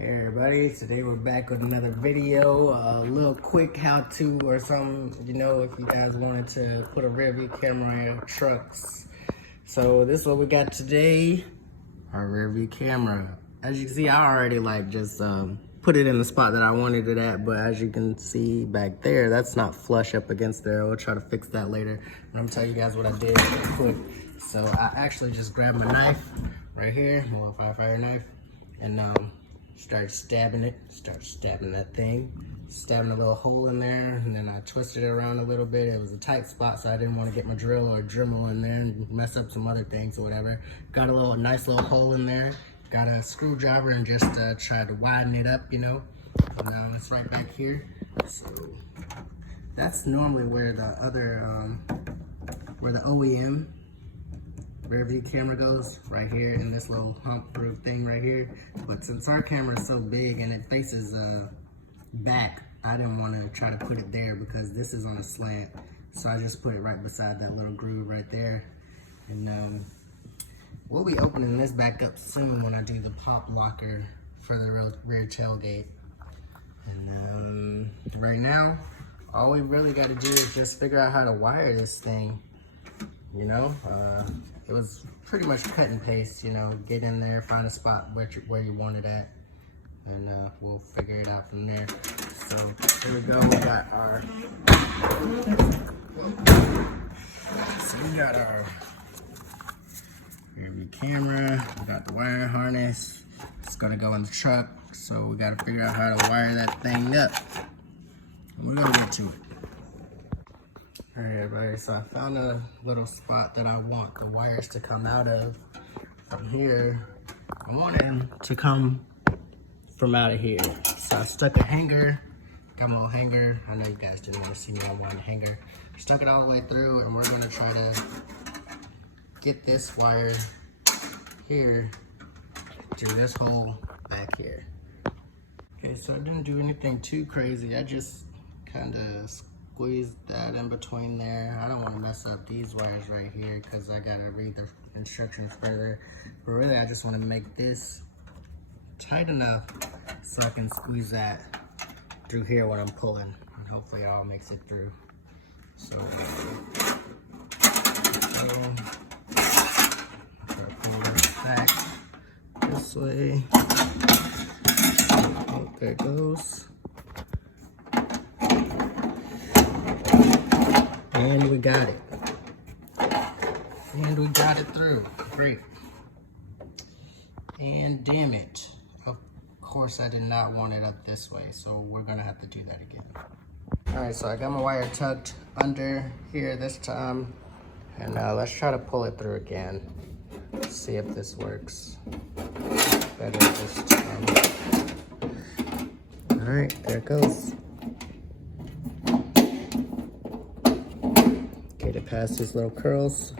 Hey everybody, today we're back with another video, a little quick how-to or something, you know, if you guys wanted to put a rear view camera in your trucks. So this is what we got today, our rear view camera. As you can see, I already just put it in the spot that I wanted it at, but as you can see back there, that's not flush up against there. We'll try to fix that later. But I'm gonna tell you guys what I did real quick. So I actually just grabbed my knife right here, my little firefighter knife, and started stabbing that thing, stabbing a little hole in there, and then I twisted it around a little bit. It was a tight spot, so I didn't want to get my drill or Dremel in there and mess up some other things or whatever. Got a nice little hole in there. Got a screwdriver and just tried to widen it up, you know. And now it's right back here. So that's normally where the other, where the OEM rear view camera goes, right here in this little hump roof thing right here. But since our camera is so big and it faces back, I didn't want to try to put it there because this is on a slant. So I just put it right beside that little groove right there. And we'll be opening this back up soon when I do the pop locker for the rear tailgate. And right now, all we really got to do is just figure out how to wire this thing. You know, it was pretty much cut and paste, you know, get in there, find a spot where you want it at, and we'll figure it out from there. So here we go, we got our rear view camera, we got the wire harness, it's gonna go in the truck, so we gotta figure out how to wire that thing up, and we're gonna get to it. Alright everybody, so I found a little spot that I want the wires to come out of from here. I want them to come from out of here. So I stuck a hanger, got my little hanger. I know you guys didn't want to see me on one hanger. Stuck it all the way through, and we're going to try to get this wire here through this hole back here. Okay, so I didn't do anything too crazy. I just kind of squeeze that in between there. I don't want to mess up these wires right here because I gotta read the instructions further. But really, I just want to make this tight enough so I can squeeze that through here when I'm pulling, and hopefully it all makes it through. So, pull this back this way. Oh, there it goes. And we got it. And we got it through. Great. And damn it. Of course I did not want it up this way, so we're gonna have to do that again. Alright, so I got my wire tucked under here this time. And let's try to pull it through again. See if this works better this time. Alright, there it goes. To pass these little curls.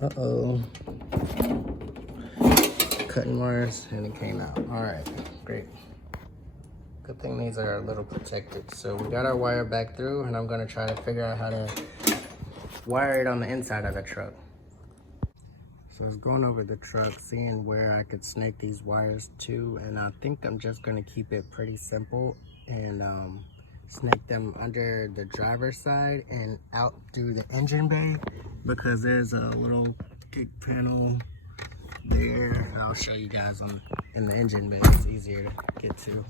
Uh-oh. Cutting wires, and it came out. All right, great. Good thing these are a little protected. So we got our wire back through, and I'm gonna try to figure out how to wire it on the inside of the truck. So I was going over the truck, seeing where I could snake these wires to, and I think I'm just gonna keep it pretty simple and snake them under the driver's side and out through the engine bay, because there's a little kick panel there. I'll show you guys in the engine bay. It's easier to get to.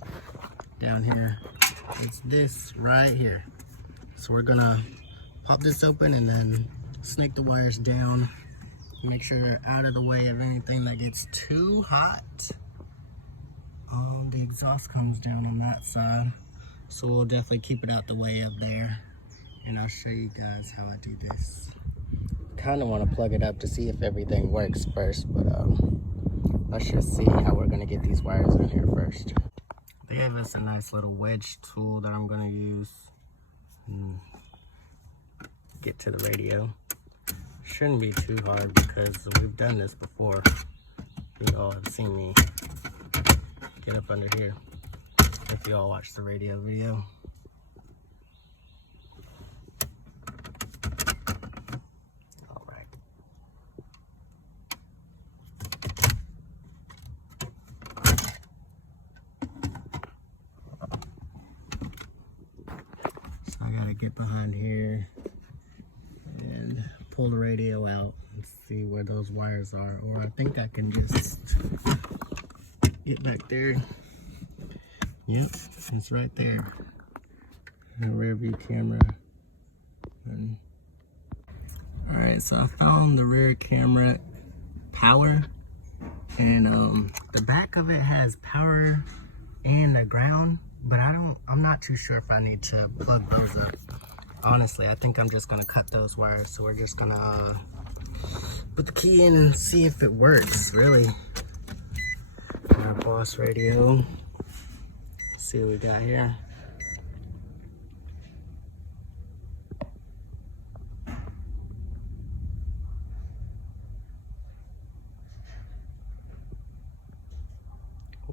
Down here, it's this right here. So we're gonna pop this open and then snake the wires down. Make sure they're out of the way of anything that gets too hot. The exhaust comes down on that side. So we'll definitely keep it out the way of there. And I'll show you guys how I do this. Kind of want to plug it up to see if everything works first, but let's just see how we're going to get these wires in here first. They gave us a nice little wedge tool that I'm going to use and get to the radio. Shouldn't be too hard because we've done this before. You all have seen me get up under here. If you all watch the radio video. All right. get behind here and pull the radio out and see where those wires are. Or I think I can just get back there. Yep, it's right there. The rear view camera. Alright, so I found the rear camera power, and the back of it has power and the ground, but I'm not too sure if I need to plug those up. Honestly, I think I'm just gonna cut those wires, so we're just gonna put the key in and see if it works, really. Our Boss radio. Let's see what we got here.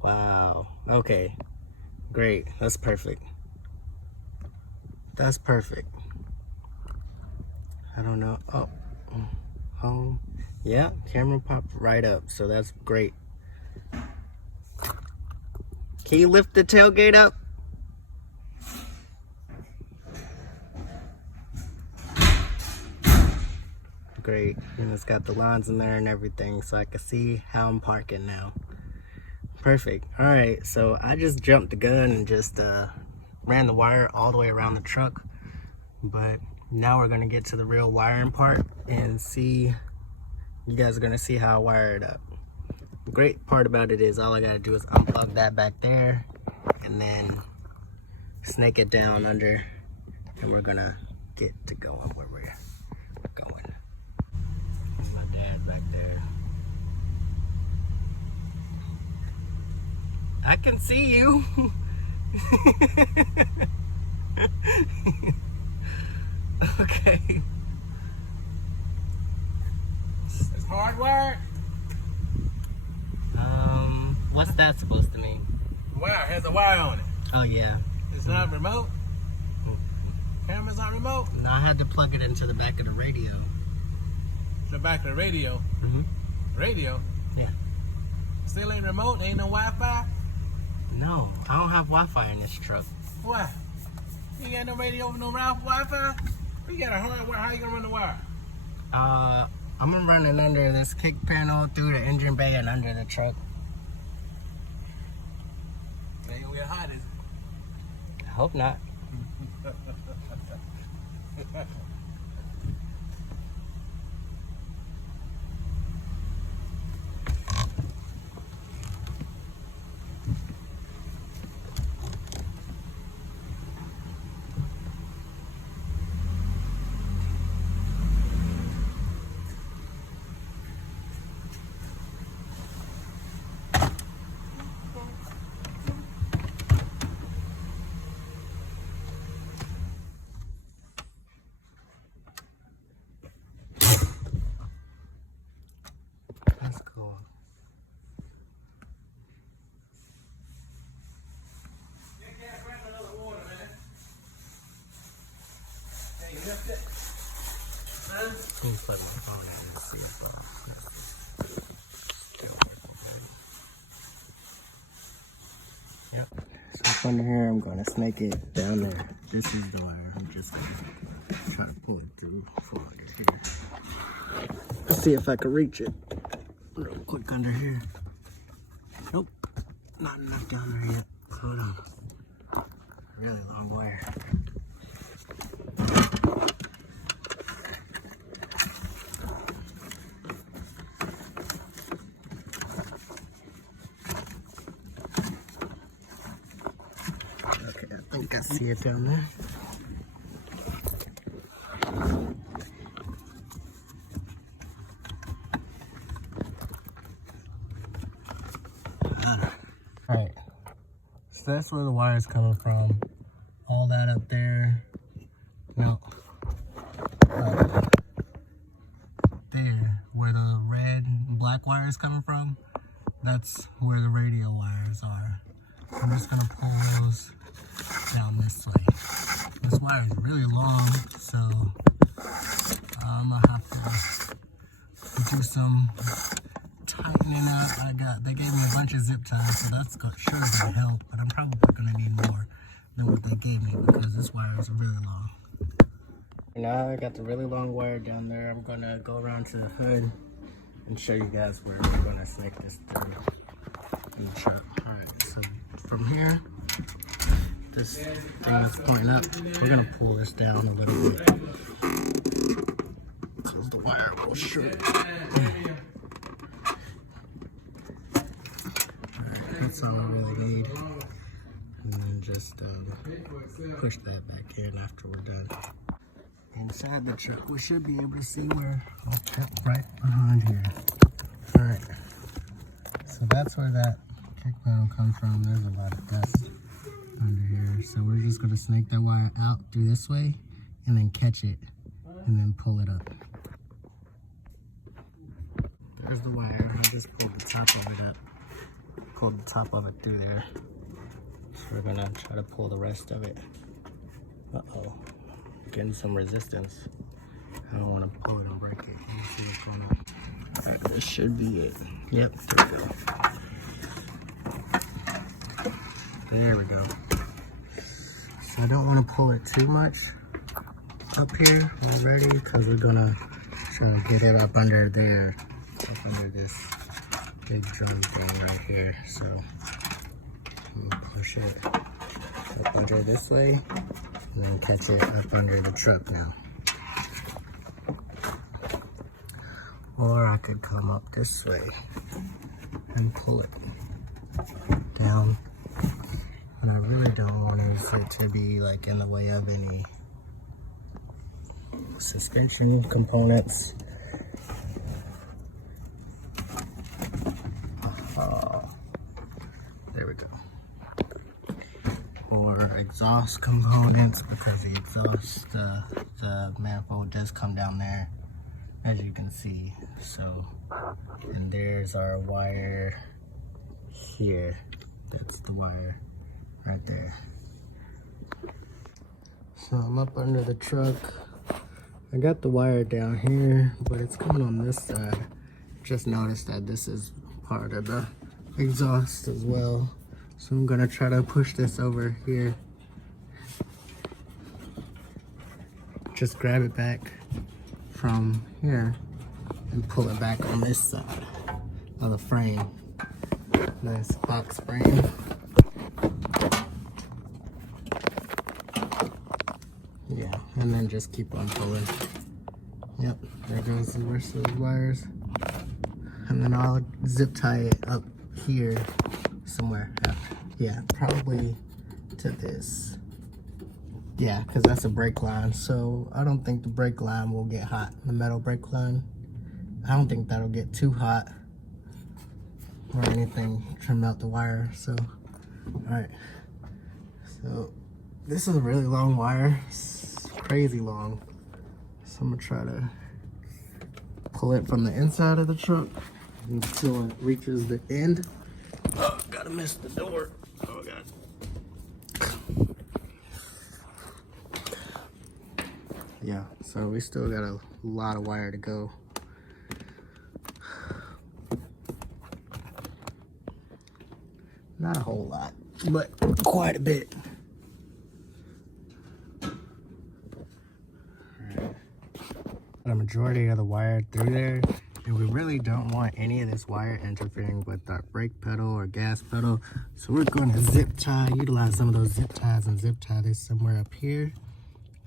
Wow, okay, great, that's perfect. That's perfect. I don't know, oh, home. Yeah, camera popped right up, so that's great. Can you lift the tailgate up? Great, and it's got the lines in there and everything, so I can see how I'm parking now. Perfect. All right, so I just jumped the gun and just ran the wire all the way around the truck, but now we're gonna get to the real wiring part and see. You guys are gonna see how I wire it up. The great part about it is all I gotta do is unplug that back there and then snake it down under, and we're gonna get to going where we're going. My dad's back there. I can see you. Okay. It's hardwired. What's that supposed to mean? Wire has a wire on it. Oh yeah. It's not remote. Camera's not remote. No, I had to plug it into the back of the radio. The back of the radio. Radio. Yeah. Still ain't remote. Ain't no Wi-Fi. No, I don't have Wi-Fi in this truck. Why? You ain't got no radio, no Wi-Fi. You got a hardwire. How you gonna run the wire? I'm gonna run it under this kick panel, through the engine bay, and under the truck. It ain't gonna get hot, is it? I hope not. That's cool. Let me plug my phone in and see if yep. So up under here, I'm gonna snake it down there. This is the wire. I'm just gonna try to pull it through before I get here. Let's see if I can reach it real quick under here. Nope, not enough down there yet. Hold on. Really long wire. Okay, I think I see it down there. Alright, so that's where the wire is coming from. All that up there. Now, there, where the red and black wire is coming from, that's where the radio wires are. I'm just gonna pull those down this way. This wire is really long, so I'm gonna have to do some tightening up. They gave me a bunch of zip ties, so that's sure gonna help, but I'm probably gonna need more than what they gave me because this wire is really long. Now I got the really long wire down there. I'm gonna go around to the hood and show you guys where we're gonna snake this through in the truck. Alright, so from here, this thing is pointing up. We're gonna pull this down a little bit because the wire will short. Alright, that's all I really need. And then just push that back in after we're done. Inside the truck, we should be able to see where I'll put right behind here. Alright, so that's where that kick panel comes from. There's a lot of dust under here. So we're just going to snake that wire out through this way and then catch it and then pull it up. There's the wire. I just pulled the top of it up. Pulled the top of it through there. So we're going to try to pull the rest of it. Uh-oh. Getting some resistance. I don't want to pull it and break it. Alright, this should be it. Yep, there we go. There we go. So I don't want to pull it too much up here already because we're gonna try to get it up under there, up under this big drum thing right here. So I'm gonna push it up under this way and then catch it up under the truck now. Or I could come up this way and pull it down. But I really don't want it to be like in the way of any suspension components. There we go. Or exhaust components, because the exhaust, the manifold does come down there, as you can see. So, and there's our wire here. That's the wire right there. So I'm up under the truck. I got the wire down here, but it's coming on this side. Just noticed that this is part of the exhaust as well. So I'm gonna try to push this over here. Just grab it back from here and pull it back on this side of the frame. Nice box frame. Yeah, and then just keep on pulling. Yep, there goes the rest of the wires. And then I'll zip tie it up here somewhere. Yeah, probably to this. Yeah, because that's a brake line. So I don't think the brake line will get hot. The metal brake line, I don't think that'll get too hot or anything. Trim out the wire. So, alright. So this is a really long wire. It's crazy long. So I'm gonna try to pull it from the inside of the truck until it reaches the end. Oh, gotta miss the door. Oh god. Yeah, so we still got a lot of wire to go. Not a whole lot, but quite a bit. Alright. The majority of the wire through there, and we really don't want any of this wire interfering with our brake pedal or gas pedal. So we're going to zip tie, utilize some of those zip ties and zip tie this somewhere up here.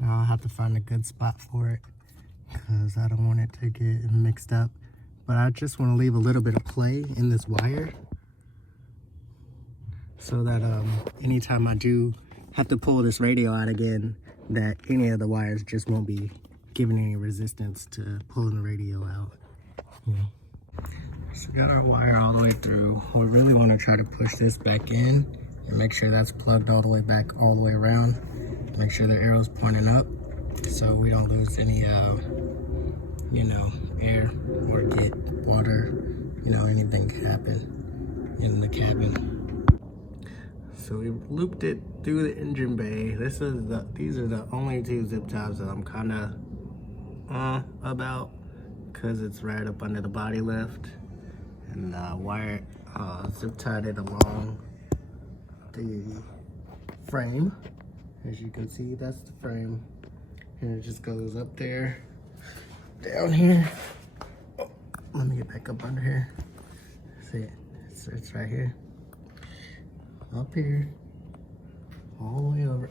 Now I'll have to find a good spot for it because I don't want it to get mixed up. But I just want to leave a little bit of play in this wire so that anytime I do have to pull this radio out again, that any of the wires just won't be giving any resistance to pulling the radio out. Yeah. So we got our wire all the way through. We really want to try to push this back in and make sure that's plugged all the way back, all the way around. Make sure the arrow's pointing up so we don't lose any, you know, air or get water, you know, anything can happen in the cabin. So we looped it through the engine bay. These are the only two zip ties that I'm kind of about, because it's right up under the body lift, and wire zip tied it along the frame. As you can see, that's the frame, And it just goes up there, down here. Oh, let me get back up under here. See it? It's right here. Up here. All the way over.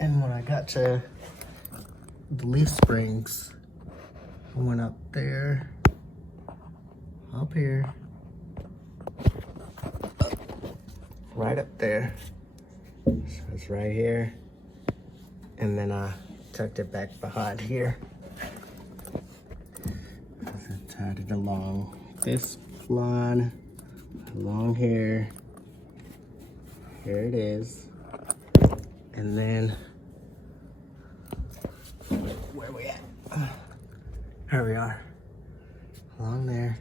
And when I got to the leaf springs, I went up there, up here, right up there. So it's right here. And then I tucked it back behind here. I tied it along this line, along here. Here it is. And then, where we at? Here we are. Along there,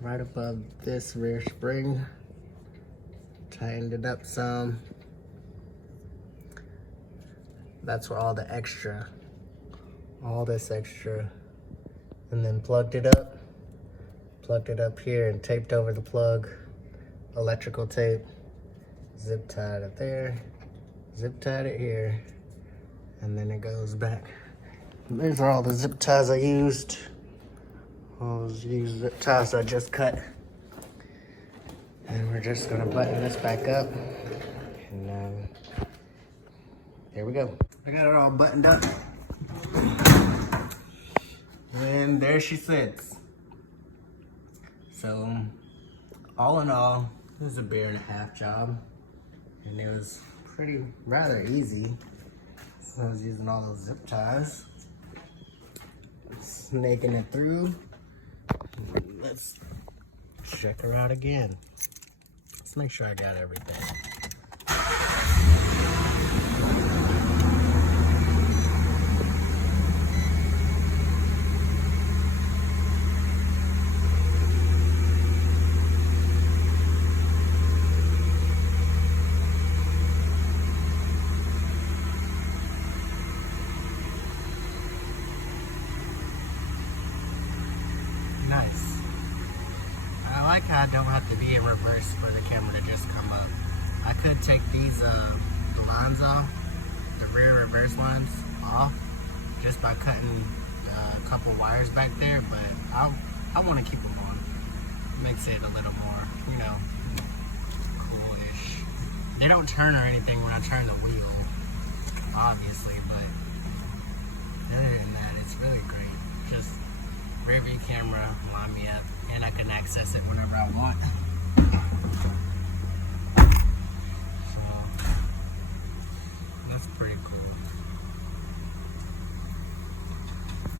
right above this rear spring. Tightened it up some. That's where all this extra, and then plugged it up here and taped over the plug, electrical tape, zip tied it there, zip tied it here, and then it goes back. And these are all the zip ties I used. All those used zip ties I just cut. And we're just gonna button this back up, and there we go. I got it all buttoned up. And there she sits. So, all in all, it was a beer and a half job. And it was rather easy. So I was using all those zip ties. Snaking it through. Let's check her out again. Let's make sure I got everything. Nice. I like how I don't have to be in reverse for the camera to just come up. I could take these the lines off, the rear reverse lines off, just by cutting a couple wires back there, but I want to keep them on. It makes it a little more, you know, coolish. They don't turn or anything when I turn the wheel, obviously, but other than that, it's really great. Just rear view camera, line me up, and I can access it whenever I want.